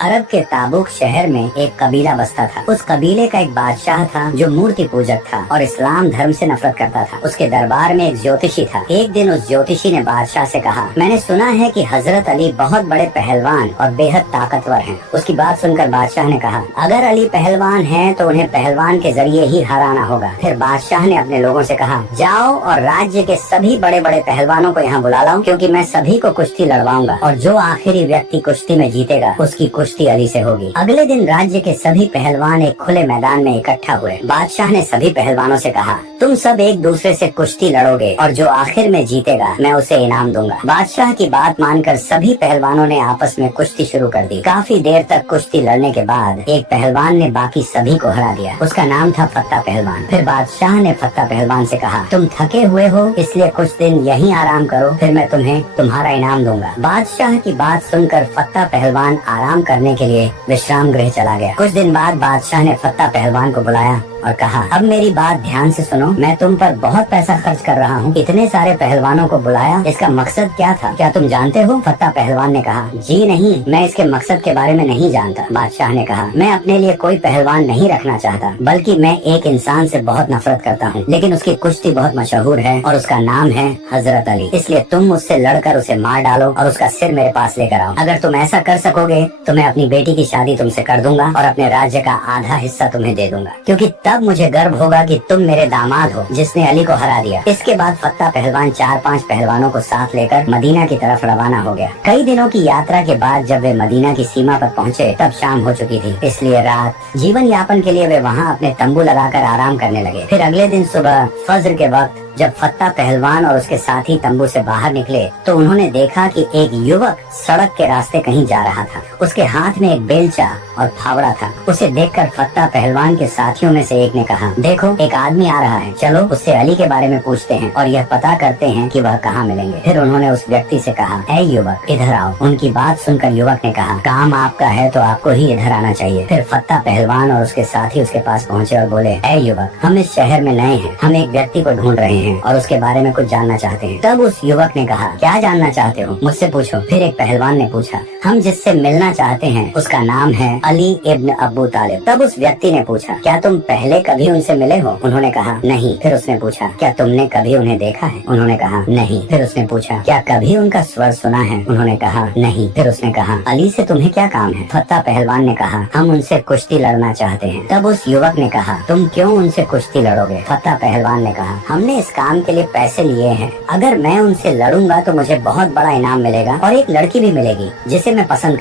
अरब के ताबुक शहर में एक कबीला बसता था। उस कबीले का एक बादशाह था जो मूर्ति पूजक था और इस्लाम धर्म से नफरत करता था। उसके दरबार में एक ज्योतिषी था। एक दिन उस ज्योतिषी ने बादशाह से कहा, मैंने सुना है कि हजरत अली बहुत बड़े पहलवान और बेहद ताकतवर हैं। उसकी बात सुनकर बादशाह ने कहा, अगर अली पहलवान हैं तो उन्हें पहलवान के जरिए ही हराना होगा। फिर बादशाह ने अपने लोगों से कहा, जाओ और राज्य के सभी बड़े बड़े पहलवानों को यहाँ बुला लाओ, क्योंकि मैं सभी को कुश्ती लड़वाऊंगा और जो आखिरी व्यक्ति कुश्ती में जीतेगा उसकी कुश्ती अली से होगी। अगले दिन राज्य के सभी पहलवान एक खुले मैदान में इकट्ठा हुए। बादशाह ने सभी पहलवानों से कहा, तुम सब एक दूसरे से कुश्ती लड़ोगे और जो आखिर में जीतेगा मैं उसे इनाम दूंगा। बादशाह की बात मानकर सभी पहलवानों ने आपस में कुश्ती शुरू कर दी। काफी देर तक कुश्ती लड़ने के बाद एक पहलवान ने बाकी सभी को हरा दिया। उसका नाम था फत्ता पहलवान। फिर बादशाह ने फत्ता पहलवान से कहा, तुम थके हुए हो इसलिए कुछ दिन यहीं आराम करो, फिर मैं तुम्हें तुम्हारा इनाम दूंगा। बादशाह की बात सुनकर फत्ता पहलवान आराम करने के लिए विश्राम गृह चला गया। कुछ दिन बाद बादशाह ने फत्ता पहलवान को बुलाया और कहा, अब मेरी बात ध्यान से सुनो, मैं तुम पर बहुत पैसा खर्च कर रहा हूँ, इतने सारे पहलवानों को बुलाया, इसका मकसद क्या था, क्या तुम जानते हो? फत्ता पहलवान ने कहा, जी नहीं, मैं इसके मकसद के बारे में नहीं जानता। बादशाह ने कहा, मैं अपने लिए कोई पहलवान नहीं रखना चाहता, बल्कि मैं एक इंसान से बहुत नफरत करता हूँ, लेकिन उसकी कुश्ती बहुत मशहूर है और उसका नाम है हजरत अली, इसलिए तुम उससे लड़कर उसे मार डालो और उसका सिर मेरे पास लेकर आओ। अगर तुम ऐसा कर सकोगे तो मैं अपनी बेटी की शादी तुमसे कर दूंगा और अपने राज्य का आधा हिस्सा तुम्हें दे दूंगा, क्योंकि तब मुझे गर्व होगा कि तुम मेरे दामाद हो जिसने अली को हरा दिया। इसके बाद फत्ता पहलवान 4-5 पहलवानों को साथ लेकर मदीना की तरफ रवाना हो गया। कई दिनों की यात्रा के बाद जब वे मदीना की सीमा पर पहुंचे तब शाम हो चुकी थी, इसलिए रात जीवन यापन के लिए वे वहां अपने तंबू लगाकर आराम करने लगे। फिर अगले दिन सुबह फज्र के वक्त जब फत्ता पहलवान और उसके साथी तंबू से बाहर निकले तो उन्होंने देखा कि एक युवक सड़क के रास्ते कहीं जा रहा था। उसके हाथ में एक बेलचा और फावड़ा था। उसे देखकर फत्ता पहलवान के साथियों में से एक ने कहा, देखो एक आदमी आ रहा है, चलो उससे अली के बारे में पूछते हैं और यह पता करते हैं कि वह कहाँ मिलेंगे। फिर उन्होंने उस व्यक्ति से कहा, ऐ युवक इधर आओ। उनकी बात सुनकर युवक ने कहा, काम आपका है तो आपको ही इधर आना चाहिए। फिर फत्ता पहलवान और उसके साथी उसके पास पहुँचे और बोले, ऐ युवक, हम इस शहर में नए हैं, हम एक व्यक्ति को ढूंढ रहे हैं और उसके बारे में कुछ जानना चाहते हैं। तब उस युवक ने कहा, क्या जानना चाहते हो, मुझसे पूछो। फिर एक पहलवान ने पूछा, हम जिससे मिलना चाहते हैं उसका नाम है अली इब्न अबू तालिब। तब उस व्यक्ति ने पूछा, क्या तुम पहले कभी उनसे मिले हो? उन्होंने कहा, नहीं। फिर उसने पूछा, क्या तुमने कभी उन्हें देखा है? उन्होंने कहा, नहीं। फिर उसने पूछा, क्या कभी उनका स्वर सुना है? उन्होंने कहा, नहीं। फिर उसने कहा, अली से तुम्हें क्या काम है? फत्ता पहलवान ने कहा, हम उनसे कुश्ती लड़ना चाहते हैं। तब उस युवक ने कहा, तुम क्यों उनसे कुश्ती लड़ोगे? फत्ता पहलवान ने कहा, हमने इस काम के लिए पैसे लिए हैं, अगर मैं उनसे लड़ूंगा तो मुझे बहुत बड़ा इनाम मिलेगा और एक लड़की भी मिलेगी जिसे मैं पसंद कर